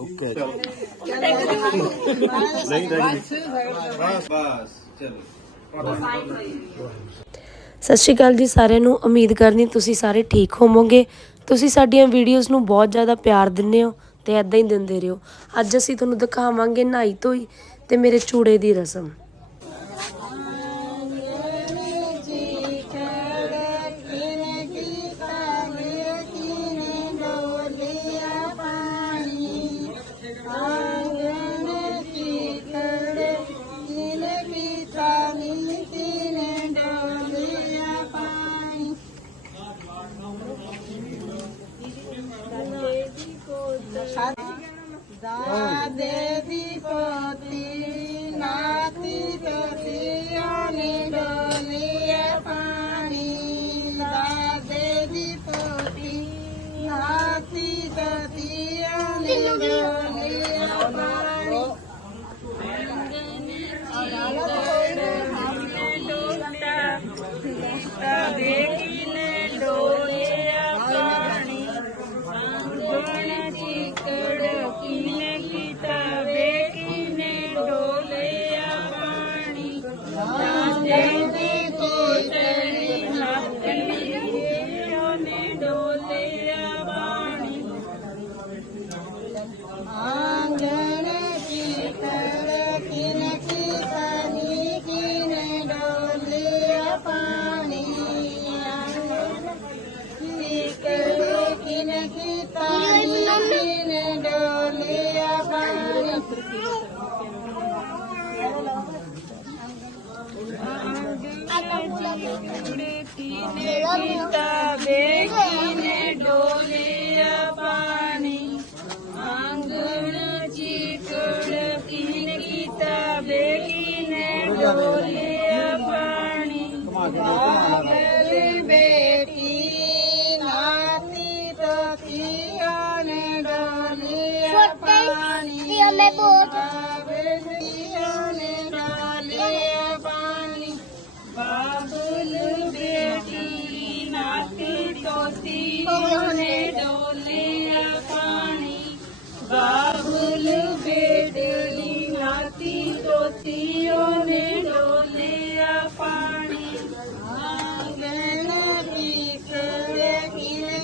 Okay ਨਹੀਂ ਨਹੀਂ। ਬਸ ਬਸ ਚਲੋ। ਸਤਿ ਸ਼੍ਰੀ ਅਕਾਲ ਜੀ ਸਾਰਿਆਂ ਨੂੰ। ਉਮੀਦ ਕਰਨੀ ਤੁਸੀਂ ਸਾਰੇ ਠੀਕ ਹੋਵੋਗੇ। ਤੁਸੀਂ ਸਾਡੀਆਂ ਵੀਡੀਓਜ਼ ਨੂੰ ਬਹੁਤ ਜ਼ਿਆਦਾ ਪਿਆਰ ਦਿੰਦੇ ਹੋ ਤੇ ਐਦਾਂ ਹੀ ਦਿੰਦੇ ਰਹੋ। ਅੱਜ ਅਸੀਂ ਤੁਹਾਨੂੰ ਦਿਖਾਵਾਂਗੇ ਨਹਾਈ ਧੋਈ ਤੇ ਮੇਰੇ ਚੂੜੇ ਦੀ ਰਸਮ। किताबे कीने डोलिया पानी आँगन चिकड़ कीने किताबे कीने डोलिया पानी पागल ने पानी बाबुल बेटी नाती तोतियों ने पानी आँगन की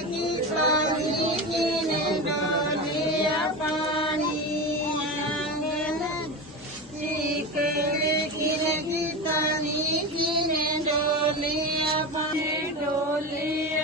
की पानी कीने डोलिया पानी आँगन की की पानी कीने डोलिया पानी डोलिया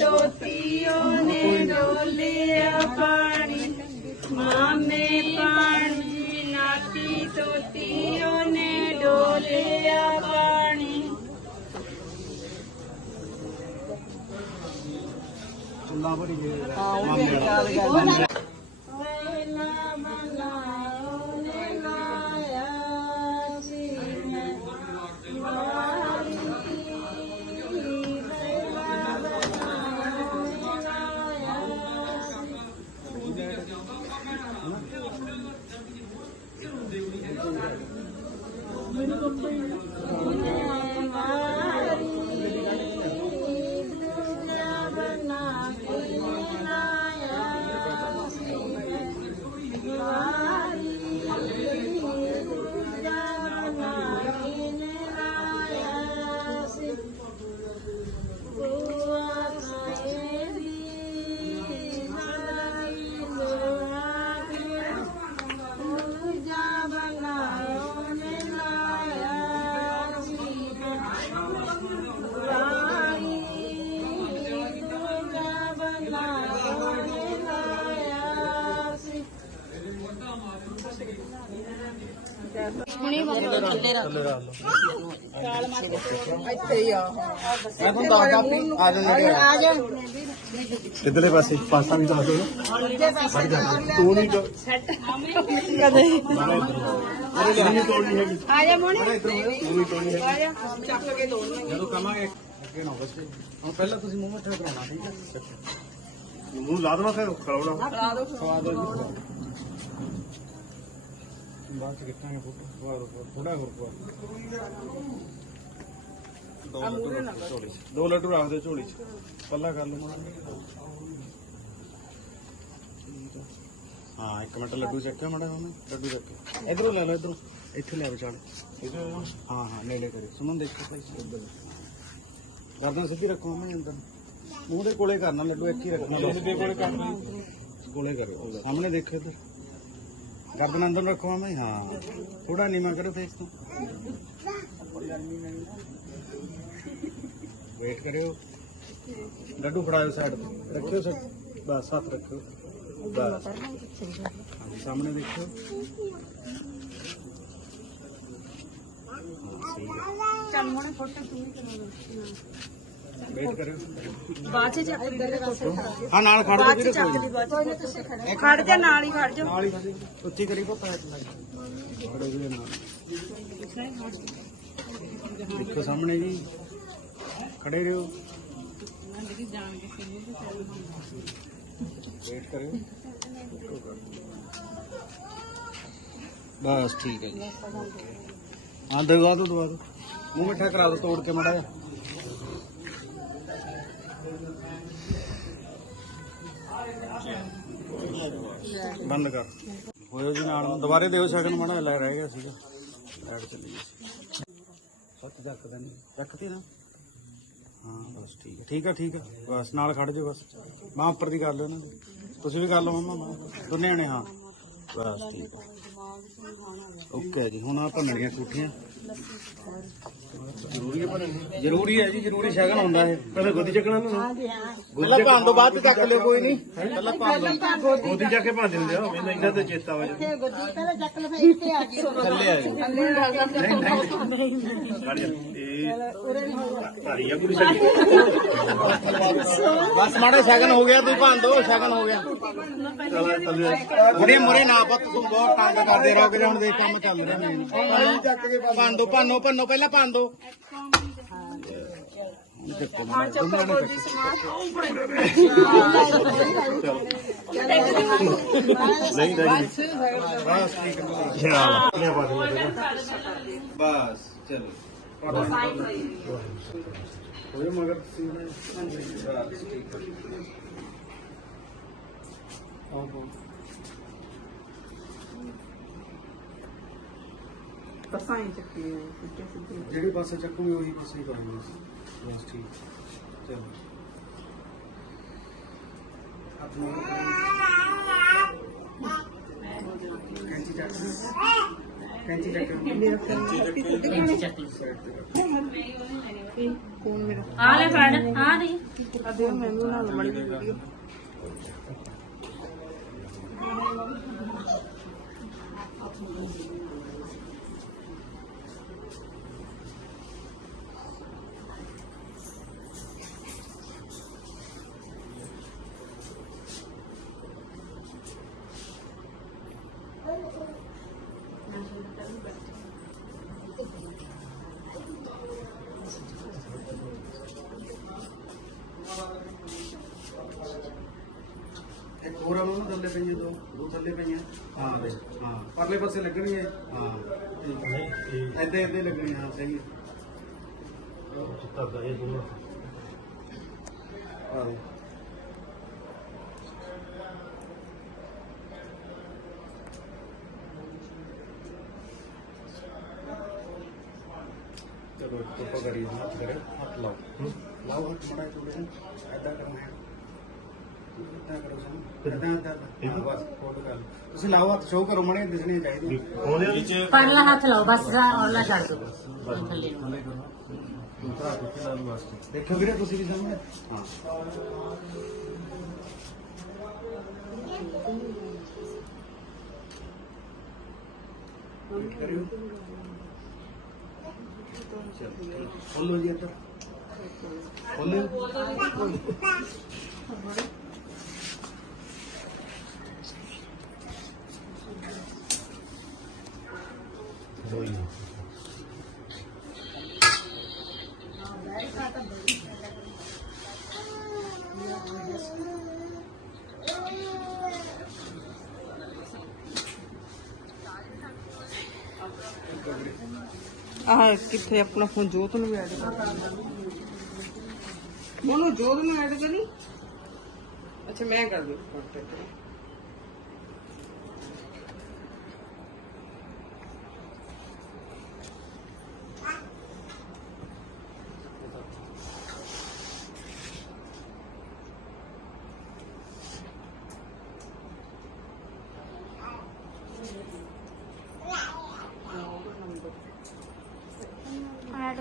ਦੋਤੀਓਨੇ ਡੋਲਿਆ ਪਾਣੀ ਮਾਮੇ ਪਾਣੀ ਨਾਤੀ ਦੋਤੀਓਨੇ ਡੋਲਿਆ ਪਾਣੀ ਚੁੱਲਾ ਬੜੀ ਗਈ ਮਾਮੇ ਥੱਲੇ ਪਾਸੇ ਪਾਸਾ ਵੀ ਦੱਸ ਦਿਓ ਤੂੰ ਨਹੀਂ ਤੋ ਕਦੇ। ਨਹੀਂ ਤੋੜਨੀ ਹੈਗੀ ਆ ਜਾ। ਮੋਣੀ ਤੂੰ ਨਹੀਂ ਆ ਜਾ। ਚੱਕ ਕੇ ਤੋੜਨੀ ਜਦੋਂ ਕਮਾਂਗੇ ਅੱਗੇ ਨਾ ਬਸ। ਹੁਣ ਪਹਿਲਾਂ ਤੁਸੀਂ ਮੂੰਹ ਮੱਠਾ ਕਰਾਉਣਾ ਠੀਕ ਹੈ? ਮੂੰਹ ਲਾ ਦੇਣਾ ਫਿਰ ਖੜਾਉਣਾ ਖੜਾ ਦਿਓ ਖਵਾ ਦਿਓ। ਬਾਅਦ ਚ ਕਿੱਥਾਂਗੇ ਫੋਟੋ ਥੋੜਾ ਹੋਰ ਦੋ ਲੱਡੂ ਝੋਲੀ 'ਚ। ਦੋ ਲੱਡੂ ਰੱਖ ਦਿਓ ਝੋਲੀ ਚ। ਪੱਲਾ ਕਰ ਲਓ ਹਾਂ ਇੱਕ ਮਿੰਟ ਲੱਡੂ ਚੱਕਿਆ ਮੜਾ ਉਹਨੇ। ਲੱਡੂ ਚੱਕਿਆ ਇਧਰੋਂ ਲੈ ਲਓ ਇਧਰੋਂ। ਇੱਥੇ ਲੈ ਵਿਚਾਲੇ ਹਾਂ ਹਾਂ ਨੇੜੇ ਕਰੇ। ਸੁਣਨ ਦੇਖੋ ਭਾਈ ਇੱਧਰ ਗਰਦਨ ਸਿੱਧੀ ਰੱਖੋ ਮੈਂ ਅੰਦਰ। ਮੂੰਹ ਦੇ ਕੋਲੇ ਕਰਨਾ ਲੱਡੂ ਇੱਕ ਹੀ ਰੱਖਣਾ। ਦੇ ਕੋਲੇ ਕਰਨਾ। ਕੋਲੇ ਕਰੋ। ਸਾਹਮਣੇ ਦੇਖੋ ਇੱਧਰ। गर्दन अंदर रखो हमें हाँ। थोड़ा नीमा करो फेस तो। तुम वेट करो डड्डू फड़ाओ साइड रखियो सर। बस, हाथ रखो बस। हाँ, सामने देखो हाँ, चल, मोने फ़ोटो तुम्हें ਹੈ ਚੱਲ ਬਾਅਦ ਚ ਚੱਕ ਨਾਲ ਖੜ ਜਾਓ ਵੀਰੇ ਕੋਈ ਨੀ। ਕੋਈ ਨਾ ਤੁਸੀਂ ਖੜੇ। ਖੜ ਜਾ ਨਾਲ ਹੀ ਖੜ ਜਾ। ਨਾਲ ਹੀ ਖੜੀ ਉੱਚੀ ਕਰੀ ਪਤਾ ਖੜੇ ਵੀਰੇ ਨਾਲ। ਦੇਖੋ ਸਾਹਮਣੇ ਜੀ। ਖੜੇ ਰਹੋ। ਵੇਟ ਕਰਿਓ। ਬਸ ਠੀਕ ਹੈ ਜੀ। ਹਾਂ ਦਵਾ ਦੋ ਦਵਾ ਦੋ ਮੂੰਹ ਮਿੱਠਾ ਕਰਾ ਦੋ ਤੋੜ ਕੇ ਮੜਾ ਜਾ ਬੰਦ ਕਰ। ਹੋਇਓ ਜੀ ਨਾਲ ਦੁਬਾਰੇ ਦਿਓ ਸ਼ਗਨ ਮੜਾ ਲੈ ਰਹਿ ਗਿਆ ਸੀਗਾ। ਐਡ ਚੱਲੀ ਗਈ ਸੀ। ਸੱਤ ਚੱਕ ਦੇਣੀ ਚੱਕਤੀ ਨਾ? ਹਾਂ, ਬਸ ਠੀਕ ਹੈ। ਠੀਕ ਹੈ ਠੀਕ ਹੈ। ਬਸ ਨਾਲ ਖੜ ਜਾਓ ਬਸ। ਮਾਂ ਉੱਪਰ ਦੀ ਕਰ ਲਿਓ ਨਾ। ਤੁਸੀਂ ਵੀ ਕਰ ਲਓ ਮਾਂ। ਦੋਨੇ ਨੇ ਹਾਂ। ਬਸ ਠੀਕ ਹੈ। ਓਕੇ ਜੀ, ਹੁਣ ਆ ਭੰਨਣੀਆਂ ਕੁੱਠੀਆਂ। ਜ਼ਰੂਰੀ ਹੈ ਭੰਨਣੀ ਜ਼ਰੂਰੀ ਹੈ ਜੀ ਜ਼ਰੂਰੀ ਸ਼ਗਨ ਹੁੰਦਾ ਹੈ ਪਹਿਲਾਂ ਗੋਦੀ ਚੱਕਣਾ ਨਾ। ਹਾਂਜੀ ਹਾਂ। ਪਹਿਲਾਂ ਭੰਨ ਤੋਂ ਬਾਅਦ ਚੱਕ ਲਿਓ ਕੋਈ ਨਹੀਂ। ਪਹਿਲਾਂ ਭੰਨ ਲਓ ਗੋਦੀ ਜਾ ਕੇ ਭੰਨ ਦਿੰਦੇ ਆ ਮੈਨੂੰ ਇਹਨਾਂ ਤੇ ਚੇਤਾ ਵਾ ਇੱਥੇ ਗੱਡੀ ਪਹਿਲਾਂ ਚੱਕ ਲੈ ਫਿਰ ਇੱਥੇ ਆ ਗਈ ਥੱਲੇ ਆ ਜੀ। ਇਹ ਉਰੇ ਨਹੀਂ ਸਾਹਿਬ ਬਸ ਮਾੜਾ ਸ਼ਗਨ ਹੋ ਗਿਆ ਤੂੰ ਭੰਨ ਦੋ ਸ਼ਗਨ ਹੋ ਗਿਆ। ਬੁੜੇ ਮੁਰੇ ਨਾ ਪੁੱਤ ਤੂੰ ਬਹੁਤ ਤੰਗ ਕਰਦੇ ਰਹੋਗੇ ਹੁਣ ਦੇ ਕੰਮ ਚੱਲ ਰਿਹਾ ਮੈਨੂੰ ਭੰਨ ਦੋ ਭੰਨੋ ਭੰਨੋ ਪਹਿਲਾਂ ਭੰਨ ਦੋ ਚੱਕੋ ਮਾੜਾ ਦੋਨਾਂ ਨੇ ਚੱਕੋ ਨਹੀਂ ਨਹੀਂ ਬਸ ਠੀਕ ਹੈ ਜਨਾਬ ਆਪਣੇ ਬਾਤ ਬਸ ਚਲੋ ਹੋਏ ਮਗਰ ਤੁਸੀਂ ਬਸ ਠੀਕ ਹੈ ਆਹੋ ਪਸਾਈ ਚੱਕੀ ਸਿੱਧੇ ਸਿੱਧੇ ਜਿਹੜੇ ਪਾਸੇ ਚੱਕੂਗੇ ਉਹੀ ਪਾਸੇ ਹੀ ਕਰਾਂਗੇ ਅਸੀਂ। ਬਸ ਠੀਕ ਚਲੋ ਆਪਣਾ ਕੈਂਚੀ ਚੱਕ ਕੈਂਚੀ ਚੱਕ ਕੈਂਚੀ ਚੱਕ ਫੋਨ ਮੇਰਾ ਆ ਲੈ ਫੜ ਆ ਰਹੀ ਆ ਦੇ ਮੈਂ ਵੀ ਬਣਾ ਲਵਾਂ ਵੀਡੀਓ थल्ले पे ये दो दो थल्ले पे हाँ बे हाँ। हाँ। परले पासे लगनी है। हाँ। ऐदे ऐदे लगनी हाँ सही है। कितना का ये दोनों। हाँ। चलो तो पकड़िए हाथ करें। हाथ लाओ। हम्म। लाओ हाथ मड़ा थोड़े ऐदा करना है। ਤੁਸੀਂ ਲਾਓ ਹੱਥ ਸ਼ੋਅ ਕਰੋ ਮੜੇ ਦਿਸਣੇ ਚਾਹੀਦੇ ਉਹਦੇ ਵਿੱਚ ਪਰਲਾ ਹੱਥ ਲਾਓ ਬਸ ਔਰਲਾ ਛੱਡ ਦੋ ਥੱਲੇ ਨੂੰ ਥੱਲੇ ਕਰੋ ਦੂਸਰਾ ਹੱਥ ਉੱਤੇ ਲਾ ਲਓ ਬਸ ਦੇਖੋ ਵੀਰੇ ਤੁਸੀਂ ਵੀ ਸਾਹਮਣੇ ਹਾਂ ਵੇਟ ਕਰਿਓ ਖੋਲੋ ਜੀ ਇੱਧਰ ਖੋਲੋ ਆਹ ਕਿੱਥੇ ਆਪਣਾ ਫੋਨ ਜੋਤ ਨੂੰ ਐਡ ਕਰ ਮੋਨੋ ਜੋਤ ਨੂੰ ਐਡ ਕਰੀ। ਅੱਛਾ, ਮੈਂ ਕਰ ਦੂੰ ਕੰਟੈਕਟ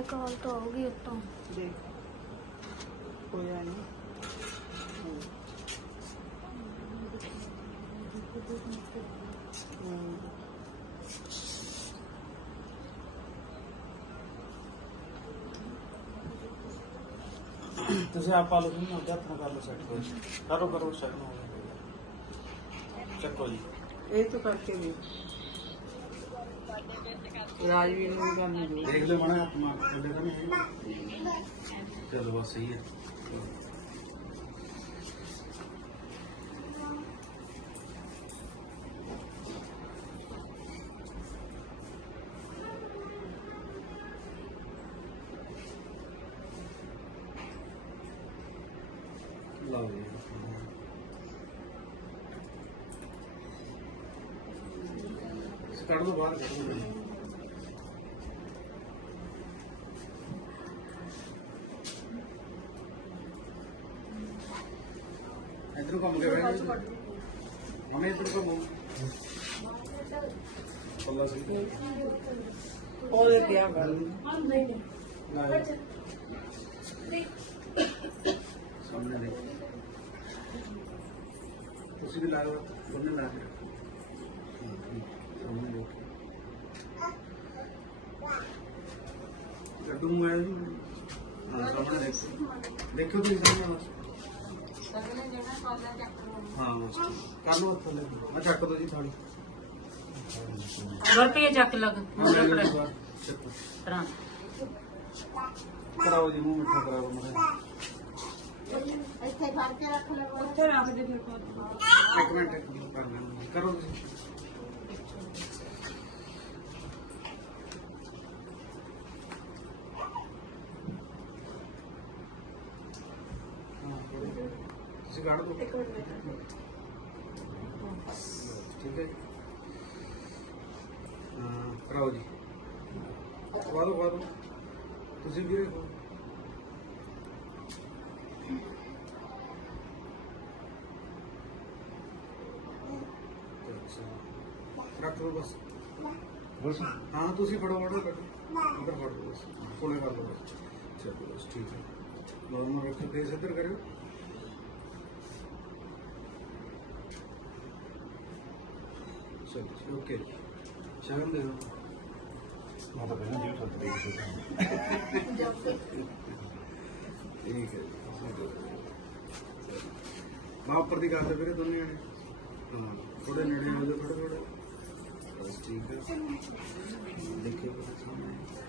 ਕਾਲ ਤੋਂ ਆਉਗੀ ਉੱਤੋਂ ਦੇਖ ਹੋਇਆ ਨਹੀਂ ਤੁਸੀਂ ਆਪ ਪਾ ਲਓ ਜੀ ਆਪਦੇ ਹੱਥ ਨਾਲ ਕਰ ਲਓ ਸੈੱਟ ਕਰੋ ਕਰੋ ਸੈੱਟ ਹੋ ਗਿਆ ਚੱਕੋ ਜੀ ਇਹ ਤੋਂ ਕਰਕੇ ਵੀ राजवीर देख लो मना चलो बस सही है। ਕੱਢ ਦੋ ਬਾਹਰ ਕੱਢ ਦੋ ਇਧਰ ਘੁੰਮ ਕੇ ਬੈਠ ਮਮੇ ਇਧਰ ਘੁੰਮੋ ਅੱਲਾ ਸੀ ਉਹਦੇ ਕੀ ਕਰ ਸਾਹਮਣੇ ਦੇਖ ਤੁਸੀਂ ਵੀ ਲਾ ਲਓ ਦੋਨੇ ਲਾ ਕੇ ਰੱਖੋ। ਸਾਹਮਣੇ ਦੇਖ ਗੱਡੂ ਨੂੰ ਆਇਆ ਜੀ ਹਾਂ ਸਾਹਮਣੇ ਦੇਖੋ ਦੇਖੋ ਤੁਸੀਂ ਸਾਹਮਣੇ ਬਸ ਹਾਂ ਬਸ ਠੀਕ। ਕਰ ਲਓ ਥੱਲੇ ਮੈਂ ਚੱਕ ਦੋ ਜੀ ਥਾਲੀ ਵਰਤੀਏ ਚੱਕ ਲਗ ਚੱਕੋ ਤਰ੍ਹਾਂ ਕਰਾਓ ਜੀ ਮੂੰਹ ਮਿੱਠਾ ਕਰਾਓ ਮਰੇ ਉੱਥੇ ਰੱਖ ਦੇ ਫਿਰ ਇੱਕ ਮਿੰਟ ਇੱਕ ਮਿੰਟ ਕਰ ਲੈਣਾ ਕਰੋ ਤੁਸੀਂ सिगाड़ दो ठीक है। कराओ जी। खवा दो खवा दो तुझे भी रखो। अच्छा। रख लो बस। हाँ, इधर फड़ बस। हाँ, कोले बस। चलो बस ठीक है। इधर करो। சரி ஓகே சரண்டு நான் தான் வேணும் ஜூஸ் வந்து ਠੀਕ ਹੈ ਮਾਂ ਉੱਪਰ ਦੀ ਕਰਦੇ ਵੀਰੇ ਦੋਨੇ ਜਣੇ ਹਾਂ ਥੋੜੇ ਨੇੜੇ ਆ ਜਾਓ ਥੋੜੇ ਥੋੜੇ ਠੀਕ ਹੈ ਦੇਖਿਓ ਕਿਹਦਾ ਸਾਹਮਣੇ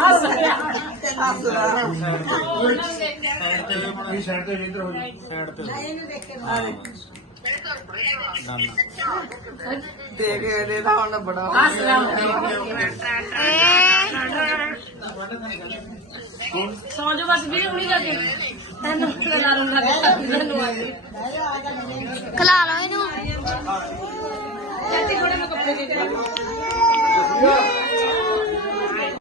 ਹੱਸ ਰਿਹਾ ਹੱਸ ਰਿਹਾ ਇਹ ਸਾਈਡ ਤੇ ਇੱਧਰ ਹੋ ਜੀ ਸਾਈਡ ਤੇ ਨਹੀਂ ਇਹਨੂੰ ਦੇਖ ਕੇ ਆ ਦੇਖ ਇਹਦੇ ਤਾਂ ਹੁਣ ਬੜਾ ਹੱਸ ਰਿਹਾ ਸੌ ਜੋ ਬਸ ਵੀਰੇ ਹੁਣੀ ਜਾ ਕੇ ਤੈਨੂੰ ਖਲਾ ਲੂੰਗਾ ਤੈਨੂੰ ਖਲਾ ਲਓ ਇਹਨੂੰ। ਚਾਚੀ ਥੋੜੇ ਮੈਂ ਕੱਪੜੇ ਦੇ ਦੇ